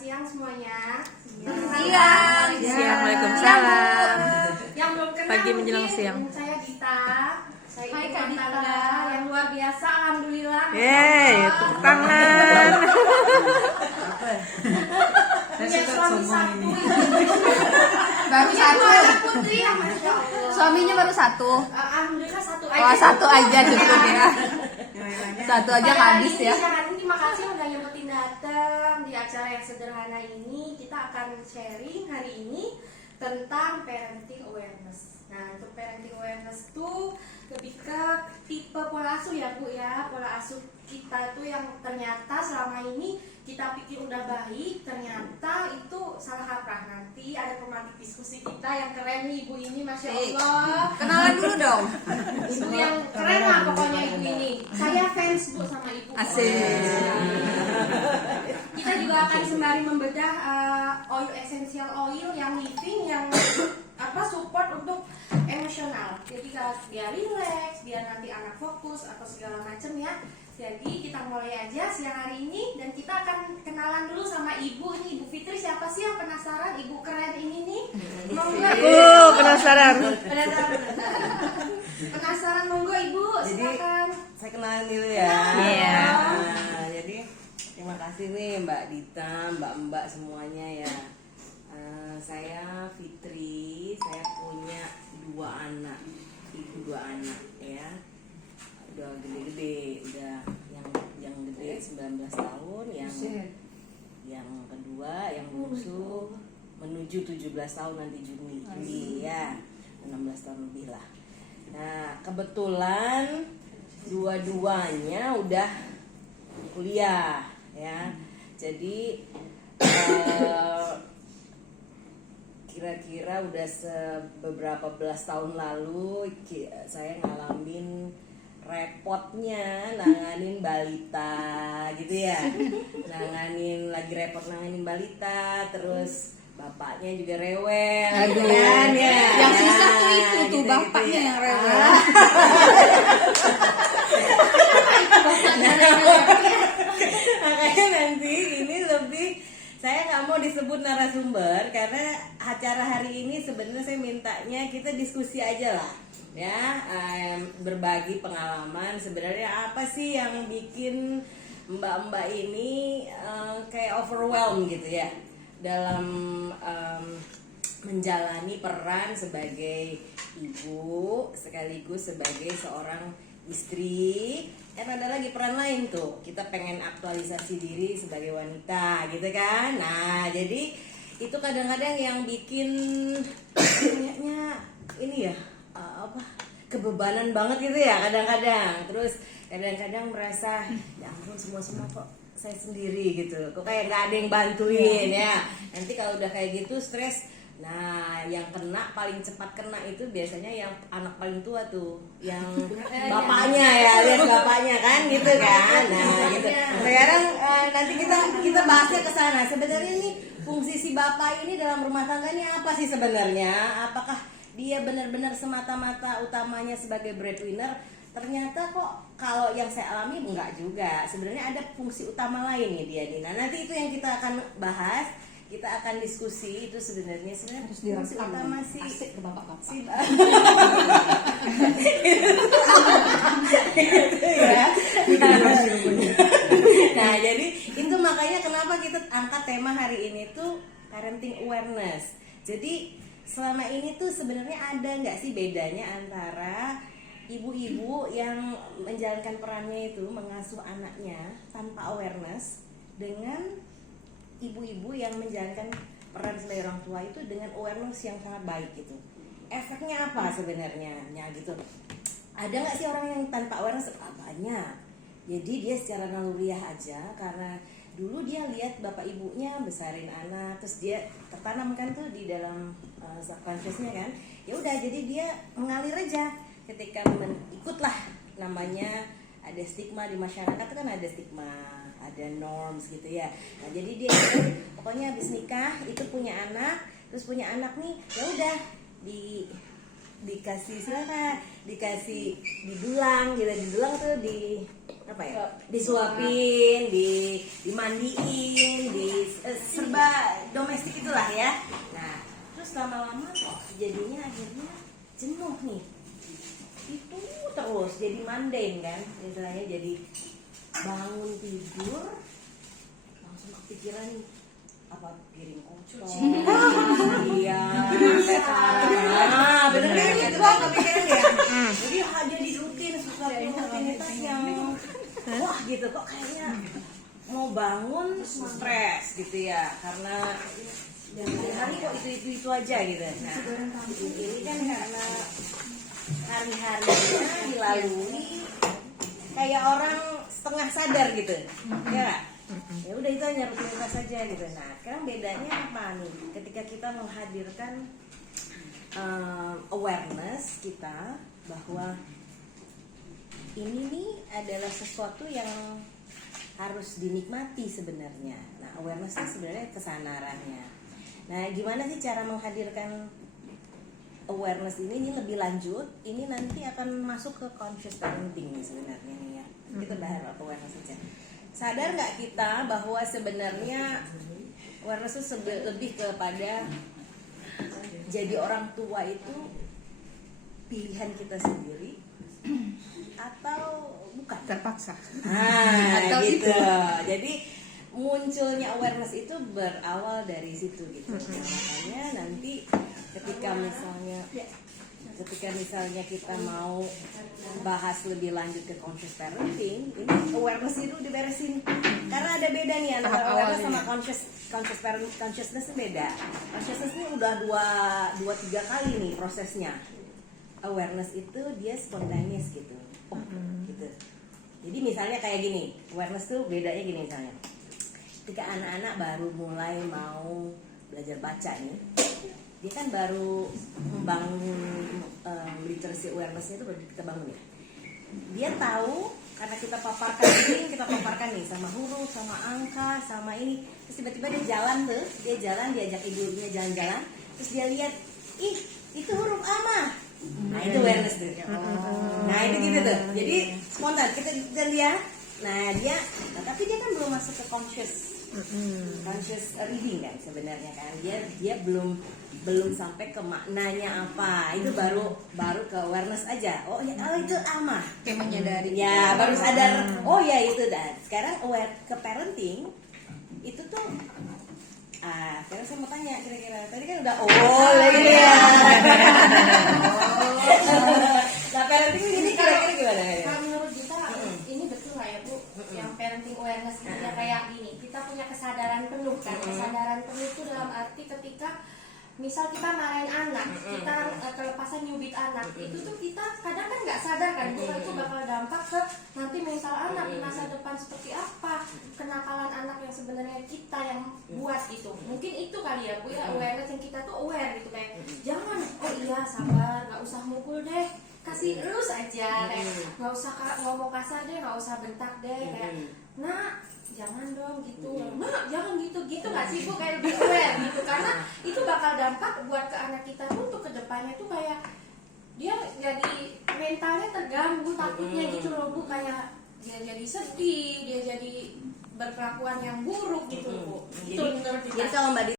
siang semuanya. Siang. Waalaikumsalam. Yang belum kenal Pagi menjelang mungkin, siang. Saya Dita. Saya Hai, ibu Kak rumah Dita. tangga yang luar biasa, alhamdulillah. Tepuk tangan. Punya suami satu. Baru Punya satu. dua anak putri yang masya Allah. Suaminya baru satu. Alhamdulillah satu aja. Oh, satu aja cukup ya. Satu aja Pada habis hari ya. ini, hari ini terima kasih udah nyempetin datang di acara yang sederhana ini. Kita akan sharing hari ini tentang parenting awareness. Nah, untuk parenting awareness tuh lebih ke tipe pola asuh ya Bu ya. Pola asuh kita tuh yang ternyata selama ini kita pikir udah baik, ternyata itu salah kaprah. Nanti ada pematik diskusi kita yang keren nih Ibu ini, Masya Allah. Kenalan dulu dong. Ibu yang keren lah pokoknya Ibu ini. Saya fans Bu sama Ibu. Asik. Kita juga akan sembari membedah oil essential oil yang living, yang support untuk emosional. Jadi kalau biar relax, biar nanti anak fokus atau segala macam ya. Jadi kita mulai aja siang hari ini dan kita akan kenalan dulu sama Ibu ini. Ibu Fitri, siapa sih yang penasaran Ibu keren ini nih? Monggo Ibu. Penasaran. Penasaran monggo Ibu, silakan. Saya kenalin dulu ya. Iya. Nah, jadi terima kasih nih Mbak Dita, Mbak semuanya ya. Saya Fitri, saya punya 2 anak, ibu 2 anak ya. Udah gede-gede, udah yang gede 19 tahun, yang kedua yang bungsu menuju 17 tahun nanti Juni ya, 16 tahun lebih lah. Nah kebetulan dua-duanya udah kuliah ya, jadi kira-kira udah beberapa belas tahun lalu saya ngalamin repotnya nanganin balita gitu ya. Lagi repot nanganin balita, terus bapaknya juga rewel. Aduh. Kan, ya. Yang susah tuh itu tuh Gitu-gitu bapaknya ya. yang rewel. Makanya nanti ini lebih, saya nggak mau disebut narasumber karena acara hari ini sebenarnya saya mintanya kita diskusi aja lah ya, berbagi pengalaman sebenarnya apa sih yang bikin mbak-mbak ini kayak overwhelmed gitu ya dalam menjalani peran sebagai ibu sekaligus sebagai seorang istri. Ada lagi peran lain tuh, kita pengen aktualisasi diri sebagai wanita gitu kan. Nah jadi itu kadang-kadang yang bikin kayaknya ini ya kebebanan banget gitu ya kadang-kadang. Terus kadang-kadang merasa ya ampun semua kok saya sendiri gitu, kok kayak nggak ada yang bantuin ya. Nanti kalau udah kayak gitu stres. Nah, yang paling cepat kena itu biasanya yang anak paling tua tuh, yang bapaknya ya, alias bapaknya kan, gitu kan. Nah, gitu. Sekarang nanti kita bahasnya ke sana. Sebenarnya ini fungsi si bapak ini dalam rumah tangga ini apa sih sebenarnya? Apakah dia benar-benar semata-mata utamanya sebagai breadwinner? Ternyata kok kalau yang saya alami enggak juga. Sebenarnya ada fungsi utama lain nih dia nih. Nah, nanti itu yang kita akan bahas. Kita akan diskusi itu sebenarnya fungsi utama si Asik ke bapak-bapak. Nah jadi itu makanya kenapa kita angkat tema hari ini tuh parenting awareness. Jadi selama ini tuh sebenarnya ada nggak sih bedanya antara ibu-ibu yang menjalankan perannya itu mengasuh anaknya tanpa awareness dengan ibu-ibu yang menjalankan peran sebagai orang tua itu dengan awareness yang sangat baik gitu. Efeknya apa sebenarnya? Ya gitu. Ada nggak sih orang yang tanpa awareness? Banyak. Jadi dia secara naluriah aja karena dulu dia lihat bapak ibunya besarin anak, terus dia tertanamkan tuh di dalam subconsciousnya kan. Ya udah, jadi dia mengalir aja. Ketika ikutlah namanya ada stigma di masyarakat kan, ada stigma, ada norms gitu ya. Nah jadi dia pokoknya habis nikah itu punya anak, terus punya anak nih ya udah dikasih silakan, dikasih didulang gitu, didulang tuh di apa ya, disuapin, dimandiin, serba domestik itulah ya. Nah, terus lama-lama kok jadinya akhirnya jenuh nih. Itu terus jadi mundane kan, istilahnya jadi bangun tidur langsung kepikiran nih apa piring kotor. Iya. Bener kan gitu kan kepikiran ya. Jadi jadi rutin sesuatu rutinitas yang wah gitu kok kayaknya mau bangun stres gitu ya karena hari kok itu aja gitu. Nah ini kan karena hari-harinya dilalui kayak orang setengah sadar gitu ya. Ya udah itu hanya rutinitas saja gitu. Nah sekarang bedanya apa nih ketika kita menghadirkan awareness kita bahwa ini nih adalah sesuatu yang harus dinikmati sebenarnya. Nah awareness itu sebenarnya kesadarannya. Nah gimana sih cara menghadirkan awareness ini lebih lanjut? Ini nanti akan masuk ke conscious parenting nih sebenarnya nih ya. Kita bahas awareness saja. Sadar nggak kita bahwa sebenarnya awareness itu lebih kepada jadi orang tua itu pilihan kita sendiri atau bukan? Terpaksa. Atau gitu. Jadi munculnya awareness itu berawal dari situ gitu. Makanya nanti ketika misalnya kita mau bahas lebih lanjut ke conscious parenting, ini awareness itu diberesin karena ada beda nih antara awareness sama consciousness itu beda. Consciousness ini udah 2-3 kali nih prosesnya. Awareness itu dia spontaneous gitu. Gitu. Jadi misalnya kayak gini, awareness tuh bedanya gini misalnya. Ketika anak-anak baru mulai mau belajar baca nih, dia kan baru membangun literacy awareness-nya itu baru kita bangun ya. Dia tahu karena kita paparkan nih sama huruf, sama angka, sama ini. Terus tiba-tiba dia jalan diajak ibunya jalan-jalan, terus dia lihat, ih itu huruf A mah. Nah itu awareness tuh. Nah itu gitu tuh. Jadi spontan kita lihat. Nah tapi dia kan belum masuk ke conscious reading kan sebenarnya kan. Dia belum sampai ke maknanya apa. Itu baru ke awareness aja. Oh ya, itu ama. Kayak menyadari. Ya, baru sadar. Oh ya itu dan sekarang aware ke parenting itu tuh sekarang saya mau tanya kira-kira tadi kan udah lagi ya. Nah, parenting ini kira-kira gimana ya? Kalau menurut kita ini betul lah ya Bu, yang parenting awareness ini ya kayak gini, kita punya kesadaran penuh kan. Kesadaran penuh itu dalam arti ketika misal kita marahin anak, kita kelepasan nyubit anak, itu tuh kita kadang kan nggak sadar kan, itu bakal dampak ke nanti mental anak di masa depan seperti apa, kenakalan anak yang sebenarnya kita yang buat gitu. Mungkin itu kali ya Bu ya, awareness yang kita tuh aware gitu kayak jangan, oh iya sabar, nggak usah mukul deh, kasih elus aja, kayak nggak usah ngomong kasar deh, nggak usah bentak deh, kayak nah jangan dong gitu, nah jangan gitu nggak sih Bu, kayak lebih aware gitu karena itu bakal dampak buat ke anak kita tuh untuk kedepannya tuh kayak dia jadi mentalnya terganggu takutnya gitu loh Bu, kayak dia jadi sedih, dia jadi berkelakuan yang buruk gitu Bu. Itu menurut kita. Jadi kalau Mbak